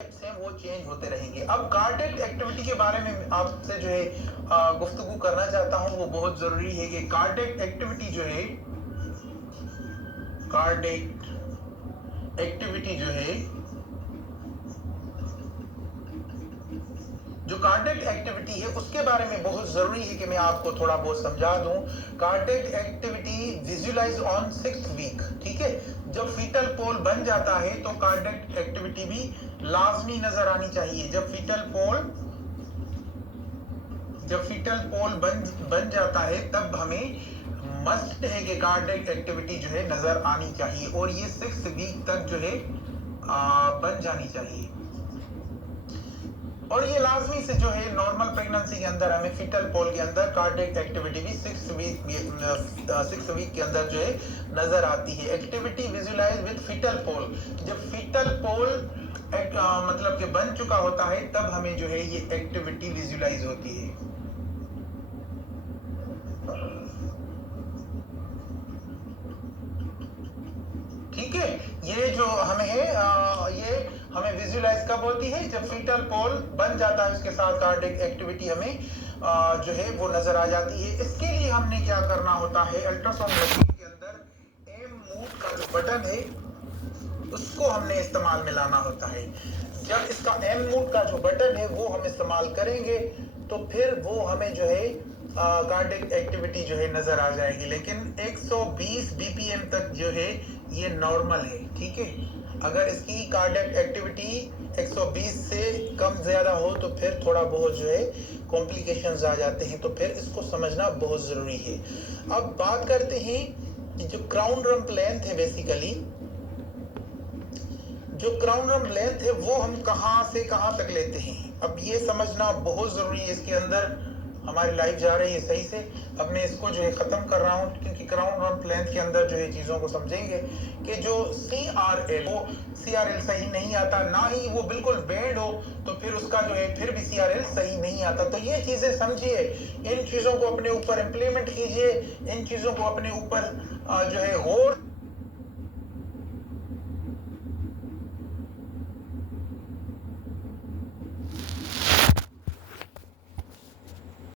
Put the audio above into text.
हैं वो चेंज होते रहेंगे। अब कार्डियक एक्टिविटी के बारे में आपसे जो है गुफ्तगू करना चाहता हूं, वो बहुत जरूरी है कि कार्डियक एक्टिविटी जो है, कार्डियक एक्टिविटी जो कार्डियक एक्टिविटी है उसके बारे में बहुत जरूरी है कि मैं आपको थोड़ा बहुत समझा दूं। Cardiac activity visualize on 6th week, ठीक है। जब फीटल पोल बन जाता है तो कार्डियक एक्टिविटी भी लाजमी नजर आनी चाहिए। जब फीटल पोल बन जाता है तब हमें मस्ट है कि कार्डियक एक्टिविटी जो है नजर आनी चाहिए और ये 6th वीक तक जो है बन जानी चाहिए। और ये लाजमी से जो है नॉर्मल प्रेगनेंसी के अंदर हमें फीटल पोल के अंदर कार्डियक एक्टिविटी भी 6th वीक के अंदर जो है नजर आती है। एक्टिविटी विजुलाइज विद फीटल पोल, जब फीटल पोल मतलब कि बन चुका होता है तब हमें जो है ये एक्टिविटी विजुलाइज होती है। ठीक है, ये जो हमें है ये हमें विजुलाइज कब होती है? जब फीटल पोल बन जाता है, उसके साथ कार्डियक एक्टिविटी हमें जो है वो नजर आ जाती है। इसके लिए हमने क्या करना होता है? अल्ट्रासाउंड मशीन के अंदर एम मूव का जो बटन है उसको हमने इस्तेमाल में लाना होता है। जब इसका एम मूव का जो बटन है वो हम इस्तेमाल करेंगे तो फिर वो हमें जो है कार्डियक एक्टिविटी जो है नजर आ जाएगी। लेकिन 120 बीपीएम तक जो है ये नॉर्मल है, ठीक है। अगर इसकी कार्डियक एक्टिविटी 120 से कम ज्यादा हो तो फिर थोड़ा बहुत जो है कॉम्प्लिकेशंस आ जाते हैं, तो फिर इसको समझना बहुत जरूरी है। अब बात करते हैं जो क्राउन रम्प लेंथ है, बेसिकली जो क्राउन रम्प लेंथ है वो हम कहां से कहां तक लेते हैं, अब ये समझना बहुत जरूरी है। इसके अंदर हमारी लाइफ जा रही है सही से। अब मैं इसको जो है खत्म कर रहा हूं क्योंकि क्राउन रम्प लेंथ के अंदर जो है चीजों को समझेंगे कि जो CRL सही नहीं आता, ना ही वो बिल्कुल बेंड हो तो फिर उसका जो है फिर भी CRL सही नहीं आता। तो ये चीजें समझिए, इन चीजों को अपने ऊपर इंप्लीमेंट कीजिए, इन चीजों को अपने ऊपर जो है गौर